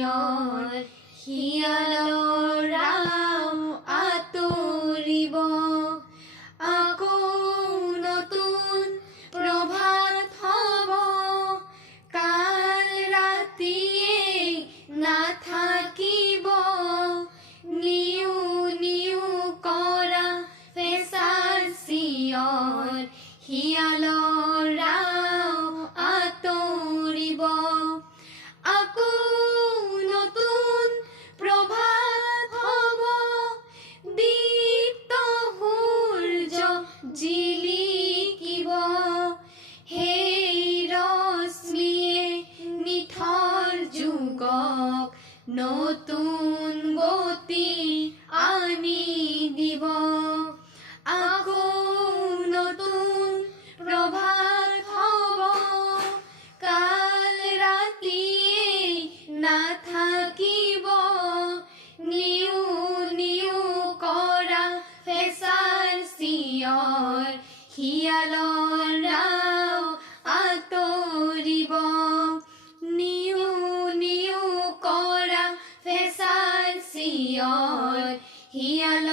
চিঞৰ শিয়ালৰ আঁতৰিব আকৌ নতুন প্ৰভাত হ'ব কাল ৰাতিয়ে নাথাকিব নিউ নিউ কৰা ফেঁচাৰ চিঞৰ শিয়ালৰ আঁতৰিব আকৌ নতুন প্ৰভাত হ'ব দীপ্ত সূৰ্য জিলিকিব সেই ৰশ্মিয়ে নিথৰ যুগক নতুন গতি আনি দিব আকৌ নতুন প্ৰভাত হ'ব কাল ৰাতিয়ে নাথাকিব নিউ নিউ কৰা ফেঁচাৰ চিঞৰ শিয়ালৰ আঁতৰিব নিউ নিউ কৰা ফেঁচাৰ চিঞৰ শিয়াল